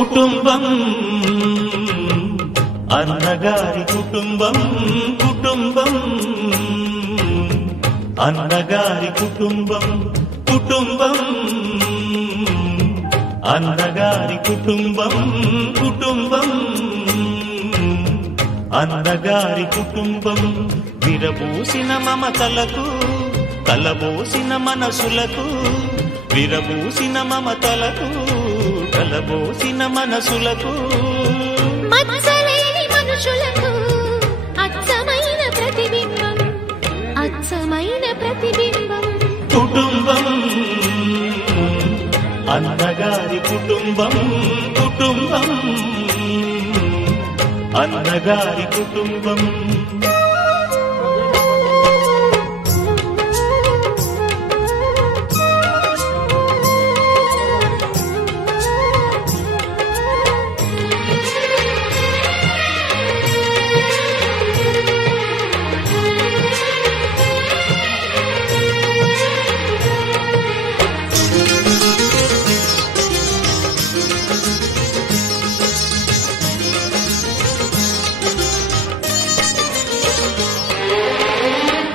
కుటుంబం అన్నగారి కుటుంబం కుటుంబం అన్నగారి కుటుంబం కుటుంబం అన్నగారి కుటుంబం కుటుంబం అన్నగారి కుటుంబం విరబూసిన మమతలకు కలబోసిన మనసులకు విరబూసిన మమతలకు కలబోసిన మనసులకు మచ్చలేని మనుషులకు అచ్చమైన ప్రతిబింబం అచ్చమైన ప్రతిబింబం కుటుంబం అన్నగారి కుటుంబం కుటుంబం అన్నగారి కుటుంబం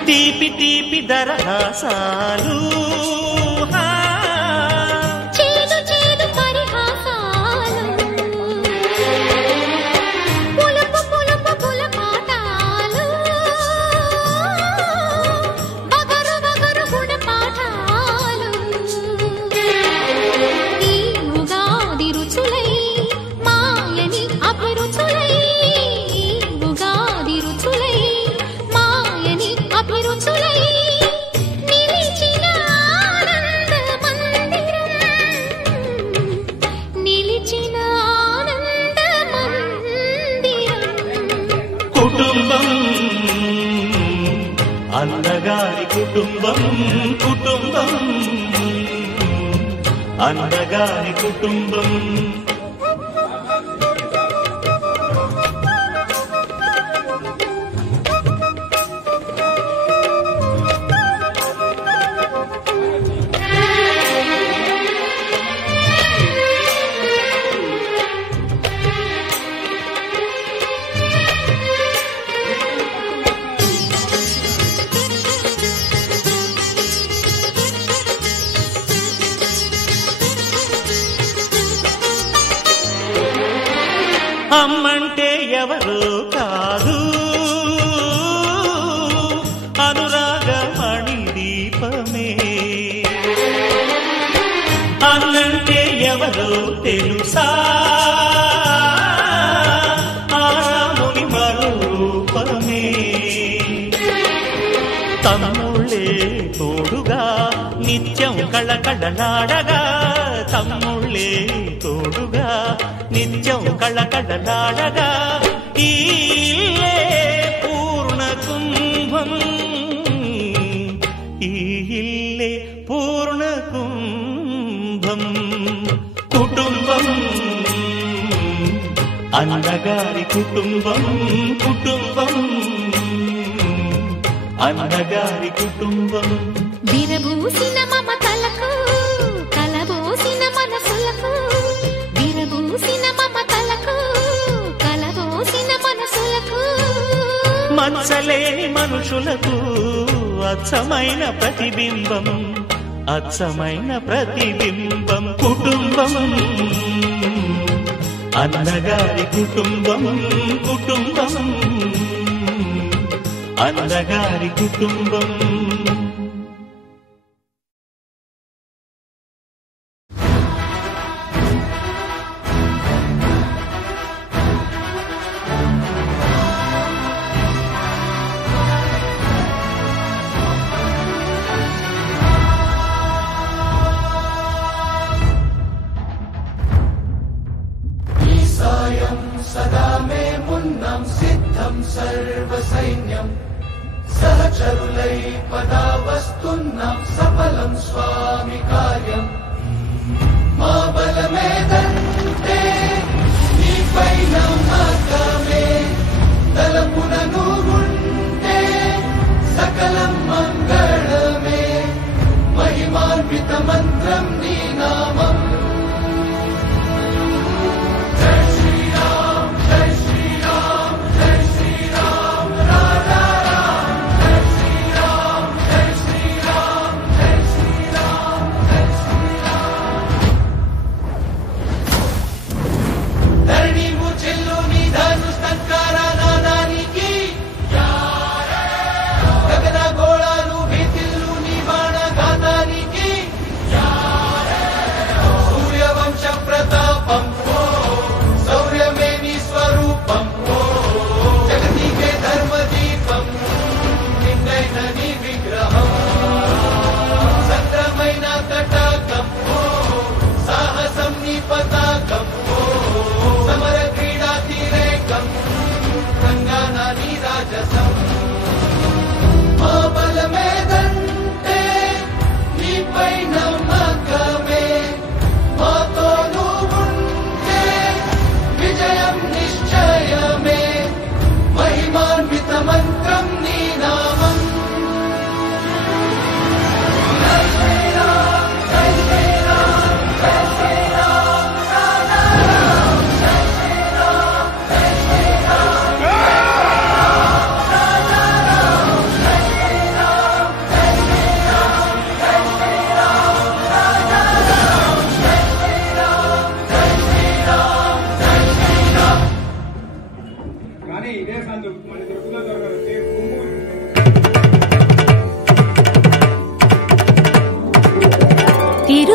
తీపి తీపి దరహాసాలు చేదు చేదు పరిహాసాలు పులుపు పులుపు పులపాటాలు బగరు బగరు గుణపాఠాలు ఈ ఉగాది రుచులై మాయని అభిరుచులై ఉగాది రుచులై మాయని అభిరుచులై నిలిచిన ఆనంద మందిరం నిలిచిన ఆనంద మందిరం కుటుంబం అన్నగారి కుటుంబం కుటుంబం అన్నగారి కుటుంబం అమ్మంటే ఎవరో కాదు అనురాగమణి దీపమే అన్నంటే ఎవరో తెలుసా ఆరాముని మరూపమే తమ్ముళ్ళే తోడుగా నిత్యం కళకళలాడగా తమ్ముళ్ళే తోడుగా నిత్యం కళకళలాడగా ఈ ఇల్లే పూర్ణ కుంభం ఈ ఇల్లే పూర్ణ కుంభం కుటుంబం అన్నగారి కుటుంబం కుటుంబం అన్నగారి కుటుంబం విరబూసిన మమతలకు కలబోసిన మనసులకు విరబూసిన మమతలకు కలబోసిన మనసులకు మచ్చలేని మనుషులకు అచ్చమైన ప్రతిబింబం అచ్చమైన ప్రతిబింబం కుటుంబం అన్నగారి కుటుంబం కుటుంబం అన్నగారి కుటుంబం सदा मे मुन्नं सिद्धं सर्वसैन्यं सहचरुलै पदावस्तुन्नं सफलं स्वामि कार्यम् मा बलमेदन्ते नीपैनं मार्गमे दलपुननुगुण्टे सकलं मङ्गलमे महिमान्वितमन्त्रं नी नामम्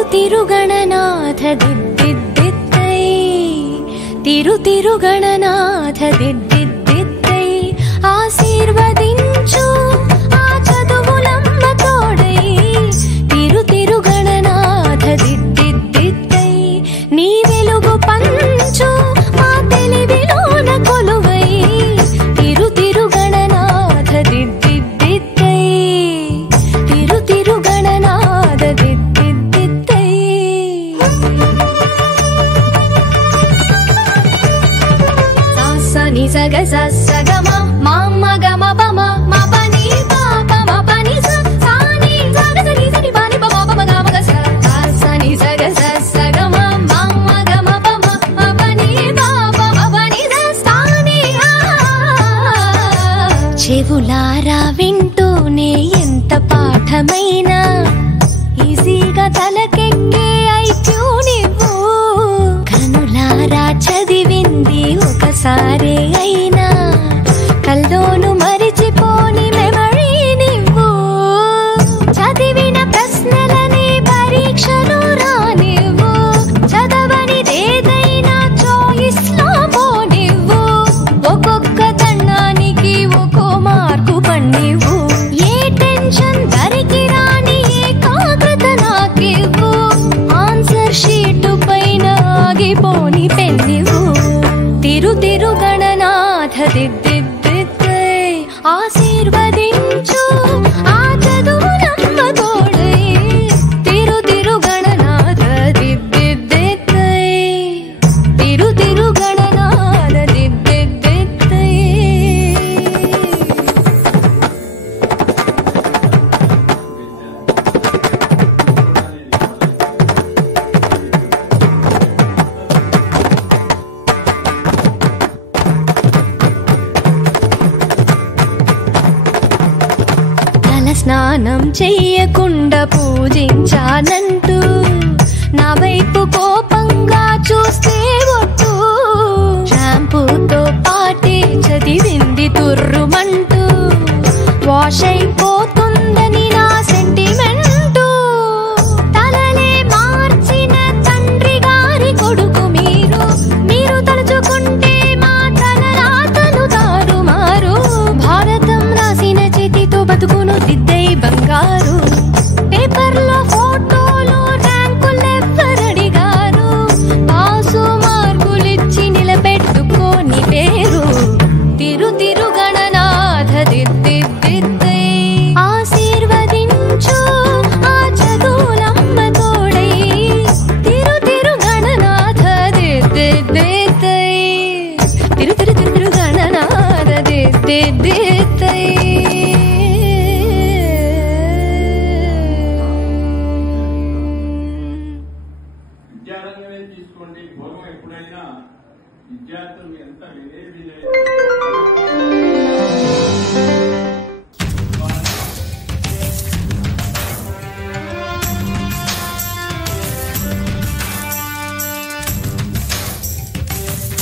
తిరుగణనాథ దిద్దిద్దిత్తై తిరుగణనాథ దిద్దిద్దిత్తై ఆశీర్వదించు ఆ చదువులమ్మ తోడై తిరుగణనాథ దిద్దిద్దిత్తై నీ వెలుగు పంచు మా తెలివిలోన కొలువై తిరుగణనాథ దిద్దిద్దిత్తై తిరుగణనాథ దిద్దిద్దిత్తై సాసని సగ సగమ మామ గమ పమ మ పని పాప మ పని సాని సగ సని సని పని పమ పమ గమ గ సాసని సగ సగమ మామ గమ పమ మ పని పాప మ పని సాని చెవులారా వింటూనే ఎంత పాఠమైనా ఈజీగా తలకెక్కే ఐక్యూ నువ్వు కనులారా చదివింది ఒకసారే అయినా కల్లోను మరిచిపోని మెమరీ నువ్వు చదివిన ప్రశ్నలని పరీక్షలు రానివ్వు చదవనిదేదైనా చాయిస్ లో పోనివ్వు ఒక్కొక్క దండానికి ఒక్కో మార్కు పండివ్వు ఏ టెన్షన్ దరికి రాని ఏకాగ్రత నాకివ్వు ఆన్సర్ షీటు పైన ఆగిపోని పెన్నివ్వు తిరుగణనాథ దిద్దిద్దిత్తై ఆశీర్వదించు ఆ చదువులమ్మ తోడై తిరుగణనాథ దిద్దిద్దిత్తై తిరుగణనాథ దిద్దిద్దిత్తై స్నానం చెయ్యకుండా పూజించానంటూ నా వైపు కోపంగా చూస్తే ఒట్టు షాంపూతో పాటే చదివింది తుర్రుమంటూ వాష్ అయిపోతుందని నా సెంటిమెంటు తలలే మార్చిన తండ్రి గారి కొడుకు మీరు తలుచుకుంటే మా తలరాతలు తారుమారు భారతం రాసిన చేతితో బతుకును దిద్దై బంగారు పేపర్లో ఫోటోలు ర్యాంకులెవ్వరడిగారు పాసు మార్కులిచ్చి నిలబెట్టుకోని పేరు తిరుగణనాథ దిద్దిద్దిత్తై ఆశీర్వదించు ఆ చదువులమ్మ తోడై తిరుగణనాథ దిద్దిద్దిత్తై తిరుగణనాథ దిద్దిద్దిత్తై విద్యారంగమే తీసుకోండి పూర్వం ఎప్పుడైనా విద్యార్థులు ఎంత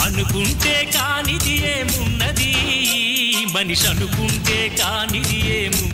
అనుకుంటే కానిది ఏమున్నది మనిషి అనుకుంటే కానిది ఏము